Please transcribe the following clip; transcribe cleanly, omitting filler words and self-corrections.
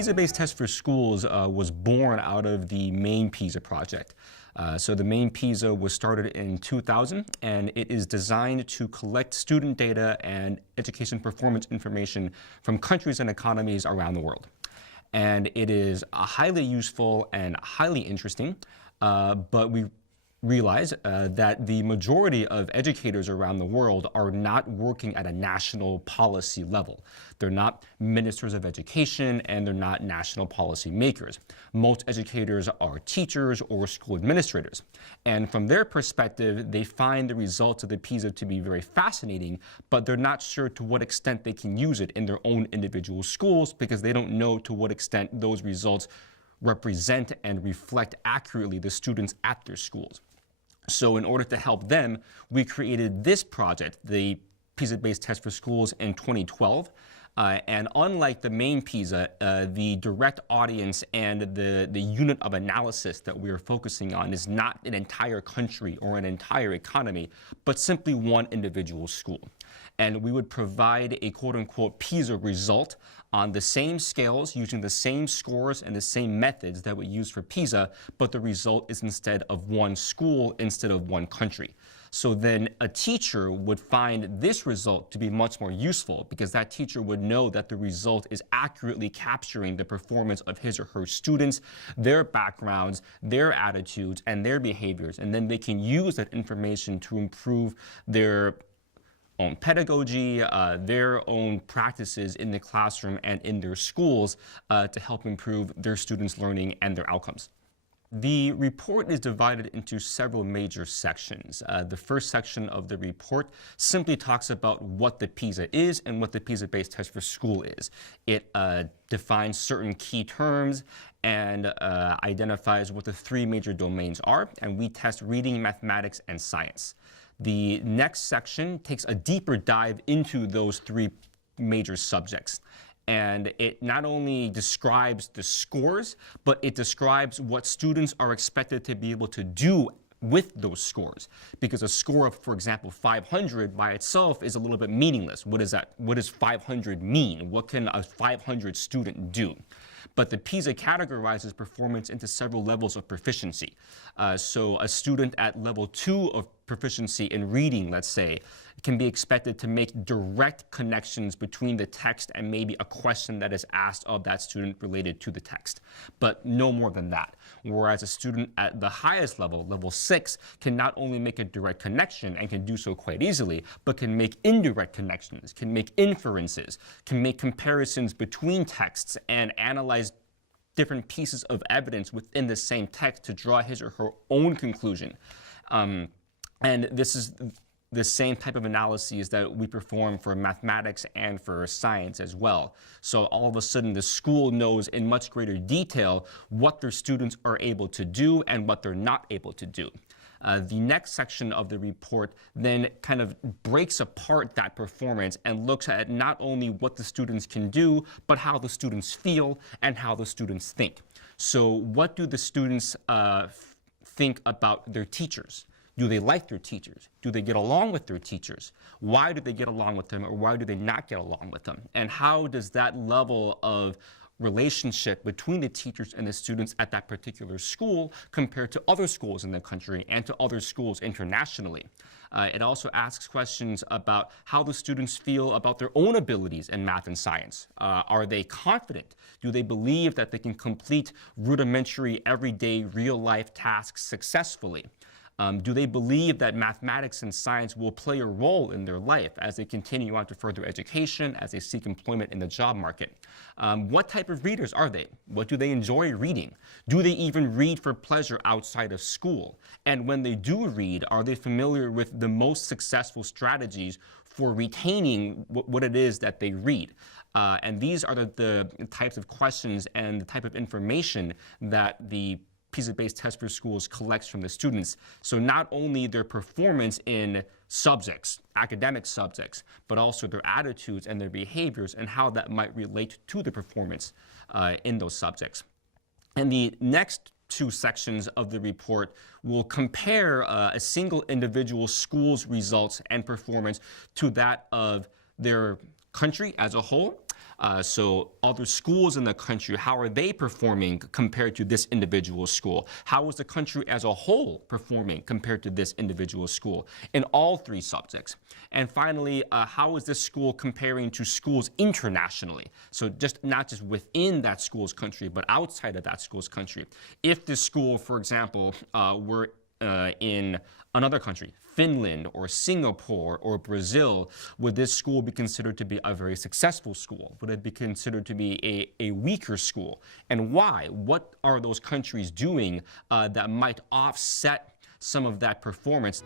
PISA-based test for schools was born out of the main PISA project. So the main PISA was started in 2000, and it is designed to collect student data and education performance information from countries and economies around the world. And it is highly useful and highly interesting, but we realize that the majority of educators around the world are not working at a national policy level. They're not ministers of education, and they're not national policy makers. Most educators are teachers or school administrators. And from their perspective, they find the results of the PISA to be very fascinating, but they're not sure to what extent they can use it in their own individual schools because they don't know to what extent those results represent and reflect accurately the students at their schools. So in order to help them, we created this project, the PISA-based test for schools, in 2012. And unlike the main PISA, the direct audience and the unit of analysis that we are focusing on is not an entire country or an entire economy, but simply one individual school. And we would provide a quote-unquote PISA result on the same scales using the same scores and the same methods that we use for PISA, but the result is instead of one school instead of one country. So then a teacher would find this result to be much more useful because that teacher would know that the result is accurately capturing the performance of his or her students, their backgrounds, their attitudes, and their behaviors. And then they can use that information to improve their own pedagogy, their own practices in the classroom and in their schools to help improve their students' learning and their outcomes. The report is divided into several major sections. The first section of the report simply talks about what the PISA is and what the PISA-based test for school is. It defines certain key terms and identifies what the three major domains are, and we test reading, mathematics, and science. The next section takes a deeper dive into those three major subjects. And it not only describes the scores, but it describes what students are expected to be able to do with those scores. Because a score of, for example, 500 by itself is a little bit meaningless. What is that? What does 500 mean? What can a 500 student do? But the PISA categorizes performance into several levels of proficiency. So a student at level 2 of proficiency in reading, let's say, can be expected to make direct connections between the text and maybe a question that is asked of that student related to the text, but no more than that. Whereas a student at the highest level, level 6, can not only make a direct connection and can do so quite easily, but can make indirect connections, can make inferences, can make comparisons between texts and analyze different pieces of evidence within the same text to draw his or her own conclusion. And this is the same type of analyses that we perform for mathematics and for science as well. So all of a sudden, the school knows in much greater detail what their students are able to do and what they're not able to do. The next section of the report then kind of breaks apart that performance and looks at not only what the students can do, but how the students feel and how the students think. So what do the students think about their teachers? Do they like their teachers? Do they get along with their teachers? Why do they get along with them, or why do they not get along with them? And how does that level of relationship between the teachers and the students at that particular school compare to other schools in the country and to other schools internationally? It also asks questions about how the students feel about their own abilities in math and science. Are they confident? Do they believe that they can complete rudimentary, everyday, real-life tasks successfully? Do they believe that mathematics and science will play a role in their life as they continue on to further education, as they seek employment in the job market? What type of readers are they? What do they enjoy reading? Do they even read for pleasure outside of school? And when they do read, are they familiar with the most successful strategies for retaining what it is that they read? And these are the types of questions and the type of information that the PISA-based test for schools collects from the students. So not only their performance in subjects, academic subjects, but also their attitudes and their behaviors and how that might relate to the performance in those subjects. And the next two sections of the report will compare a single individual school's results and performance to that of their country as a whole, So other schools in the country, how are they performing compared to this individual school? How is the country as a whole performing compared to this individual school in all three subjects? And finally, how is this school comparing to schools internationally? So not just within that school's country, but outside of that school's country. If this school, for example, were in another country, Finland or Singapore or Brazil, would this school be considered to be a very successful school? Would it be considered to be a weaker school? And why? What are those countries doing that might offset some of that performance?